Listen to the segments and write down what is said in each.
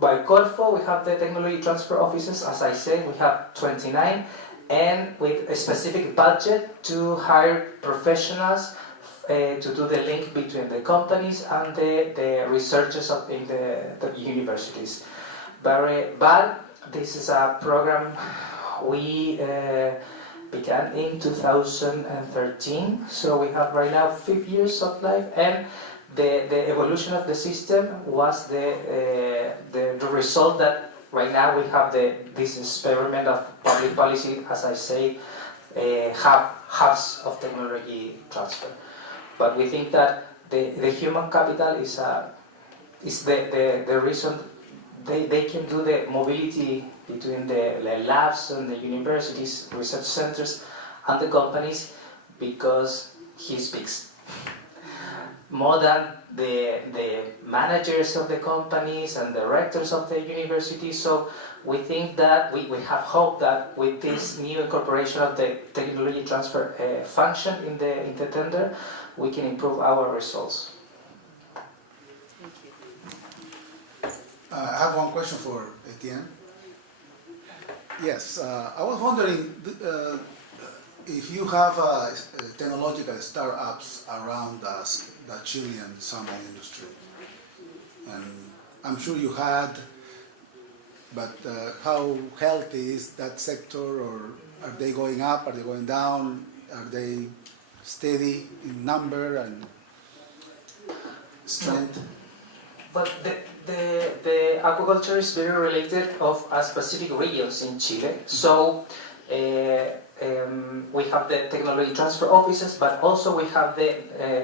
by Corfo, we have the technology transfer offices, as I said, we have 29, and with a specific budget to hire professionals to do the link between the companies and the researchers in the universities. But this is a program we began in 2013, so we have right now 5 years of life, and the evolution of the system was the result that right now we have this experiment of public policy, as I say, hubs of technology transfer. But we think that the human capital is the reason they can do the mobility between the labs and the universities, research centers, and the companies, because he speaks more than the managers of the companies and directors of the university. So we think that we have hope that with this new incorporation of the technology transfer function in the tender, we can improve our results. Thank you. I have one question for Etienne. Yes, I was wondering if you have technological startups around the Chilean salmon industry. And I'm sure you had, but how healthy is that sector, or are they going up, are they going down, are they steady in number and strength? But the aquaculture is very related of specific regions in Chile. So we have the technology transfer offices, but also we have the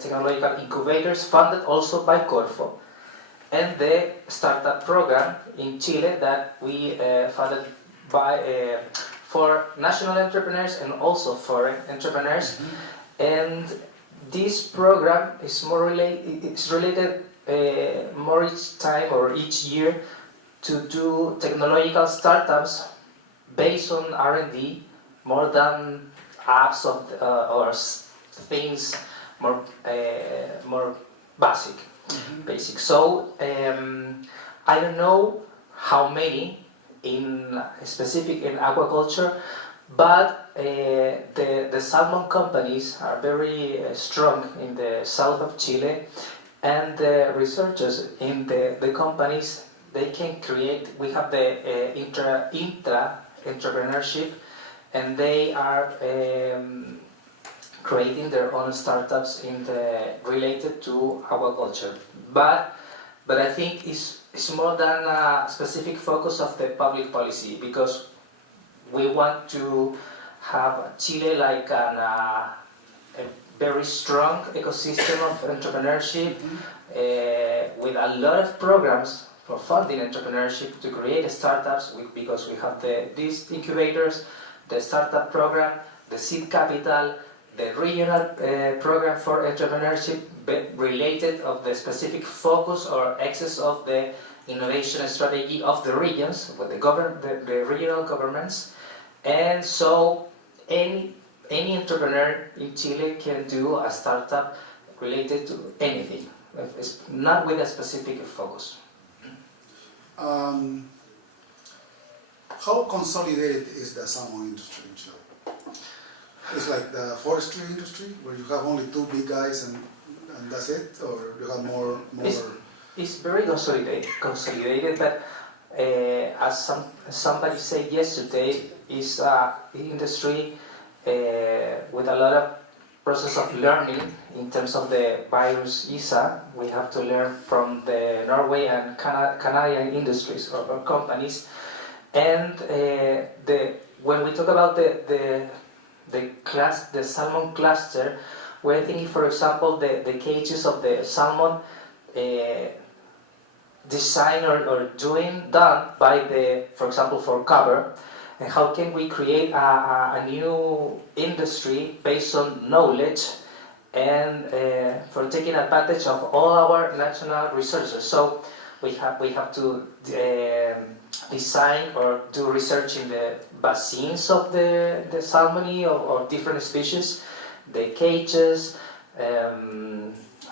technological incubators funded also by Corfo, and the startup program in Chile that we funded by for national entrepreneurs and also foreign entrepreneurs. Mm-hmm. And this program is more related more each time or each year to do technological startups based on R&D more than apps or things more basic. Mm-hmm. Basic. So I don't know how many in specific in aquaculture, but the salmon companies are very strong in the south of Chile, and the researchers in the companies, they can create. We have the intra entrepreneurship, and they are creating their own startups related to aquaculture. But I think it's more than a specific focus of the public policy, because we want to have Chile like a very strong ecosystem of entrepreneurship, mm-hmm. With a lot of programs for funding entrepreneurship to create startups, because we have these incubators, the startup program, the seed capital, the regional program for entrepreneurship related of the specific focus or access of the innovation strategy of the regions, with the regional governments. And so any entrepreneur in Chile can do a startup related to anything. It's not with a specific focus. How consolidated is the salmon industry in Chile? It's like the forestry industry, where you have only two big guys and that's it, or you have more? It's very consolidated, but as somebody said yesterday, is an industry with a lot of process of learning in terms of the virus ISA. We have to learn from the Norway and Canadian industries or companies, and when we talk about the salmon cluster, we're thinking, for example, the cages of the salmon design or done by for example, for cover, and how can we create a new industry based on knowledge and for taking advantage of all our national resources. So we have to design or do research in the basins of the salmon or different species, the cages,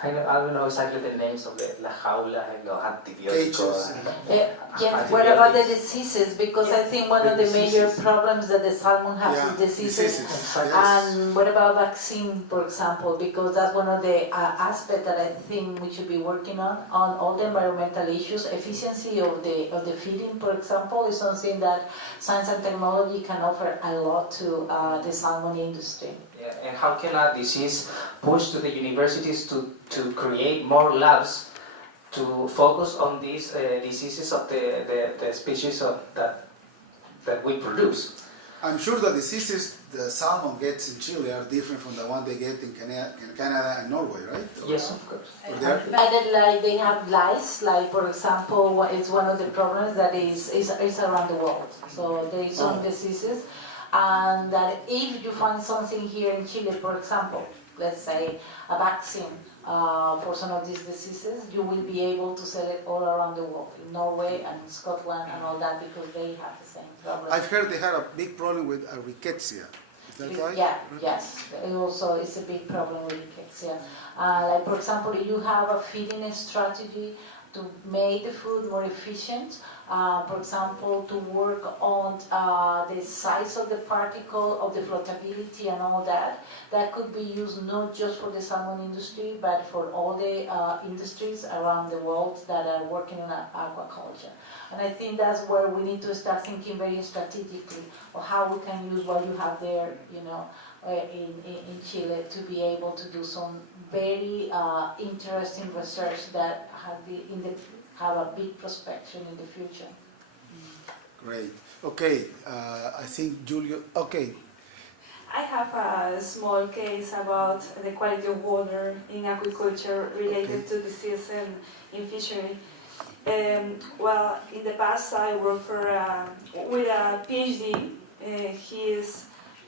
I don't know exactly the names of las jaulas, los antibióticos. Cages. Yes, what about the diseases? Because I think one of the major Diseases. problems that the salmon has Yeah, is diseases. Yes. And what about vaccine, for example? Because that's one of the aspects that I think we should be working on all the environmental issues. Efficiency of the feeding, for example, is something that science and technology can offer a lot to the salmon industry. Yeah, and how can a disease push to the universities to create more labs to focus on these diseases of the species that we produce? I'm sure the diseases the salmon gets in Chile are different from the one they get in Canada and Norway, right? Yes, of course. Or they are- But like they have lice, like for example, it's one of the problems that is around the world. So there is some diseases, and that if you find something here in Chile, for example, let's say a vaccine for some of these diseases, you will be able to sell it all around the world, in Norway and in Scotland and all that, because they have the same problem. I've heard they had a big problem with rickettsia. Is that right? Yeah, yes. It also, it's a big problem with rickettsia. Like for example, if you have a feeding strategy to make the food more efficient, for example, to work on the size of the particle, of the floatability and all that, that could be used not just for the salmon industry, but for all the industries around the world that are working in aquaculture. And I think that's where we need to start thinking very strategically of how we can use what you have there, you know, in Chile, to be able to do some very interesting research that have a big prospection in the future. Great. Okay, I think Julio. Okay, I have a small case about the quality of water in aquaculture related to disease in fishery. Well, in the past I worked with a PhD. He is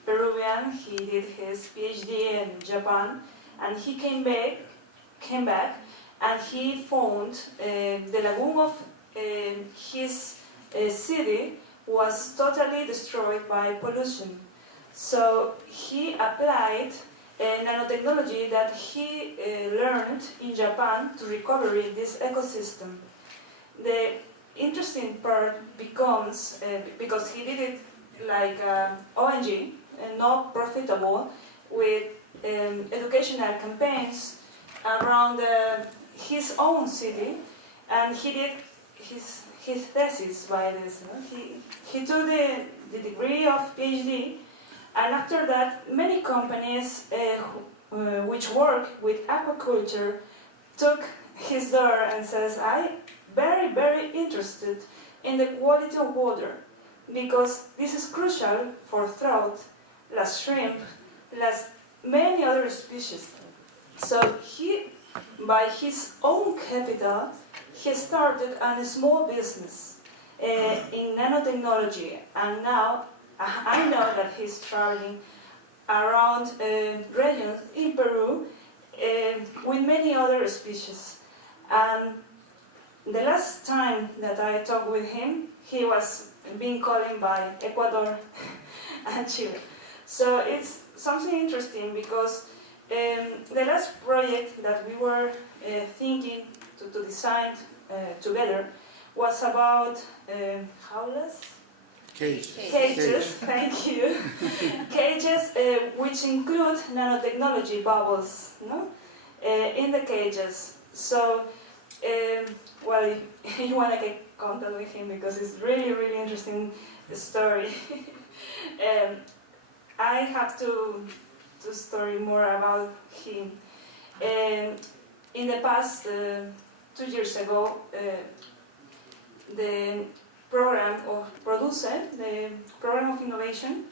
Peruvian. He did his PhD in Japan, and he came back, and he found the lagoon of his city was totally destroyed by pollution. So he applied nanotechnology that he learned in Japan to recover this ecosystem. The interesting part becomes, because he did it like ONG, and not profitable, with educational campaigns around his own city, and he did his thesis by this. He took the degree of PhD, and after that, many companies which work with aquaculture took his door and says, "I very, very interested in the quality of water, because this is crucial for trout, las shrimp, las many other species." So he, by his own capital, he started a small business in nanotechnology, and now I know that he's traveling around regions in Peru with many other species. And the last time that I talked with him, he was being called by Ecuador and Chile. So it's something interesting, because the last project that we were thinking to design together was about howlers? Cages, thank you. Cages which include nanotechnology bubbles, no? In the cages. So, well, you want to get contact with him, because it's really, really interesting story. I have to story more about him. In the past 2 years ago, the program of Produce, the program of innovation,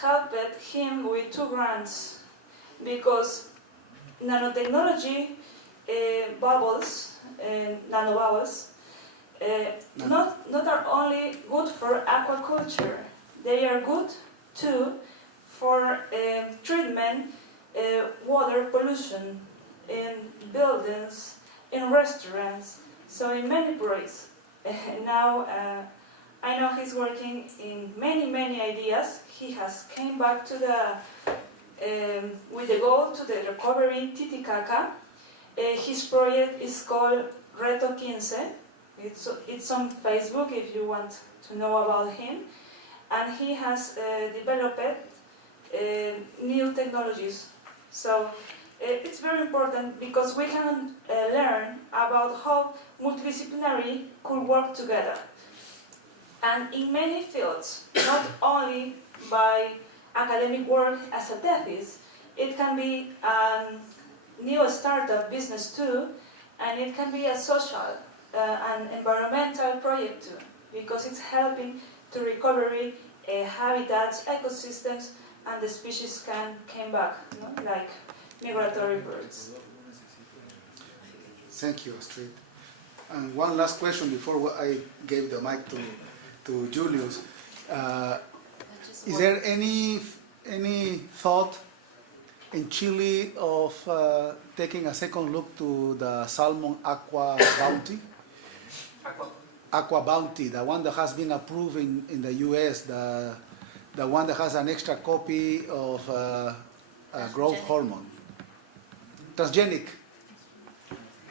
helped him with 2 grants, because nanotechnology bubbles, nanobubbles, not are only good for aquaculture, they are good too for treatment water pollution in buildings, in restaurants, so in many ways. Now I know he's working in many ideas. He has came back to the with the goal to the recovery Titicaca, His project is called Reto 15. It's on Facebook if you want to know about him. And he has developed new technologies. So it's very important because we can learn about how multidisciplinary could work together. And in many fields, not only by academic work as a thesis, it can be a new startup business too, and it can be a social and environmental project too, because it's helping to recovery habitats, ecosystems, and the species can come back, like migratory birds. Thank you, Astrid. And one last question before I gave the mic to Julius. Is there any thought in Chile of taking a second look to the salmon aqua bounty? Aqua bounty, the one that has been approved in the US, the one that has an extra copy of growth hormone. Transgenic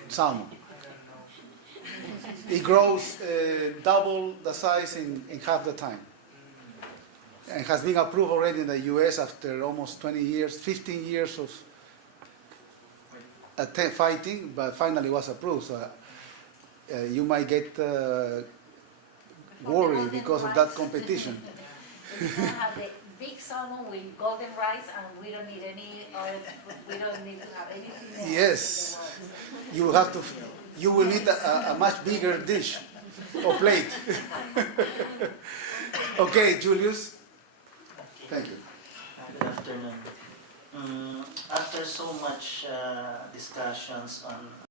salmon. It grows double the size in half the time. And has been approved already in the US after almost 20 years, 15 years of fighting, but finally was approved. So you might get worried because of that competition. We're gonna have the big salmon with golden rice, and we don't need any other. We don't need to have anything else. Yes, you will have to. You will need a much bigger dish or plate. Okay, Julius. Thank you. Good afternoon. After so much discussions on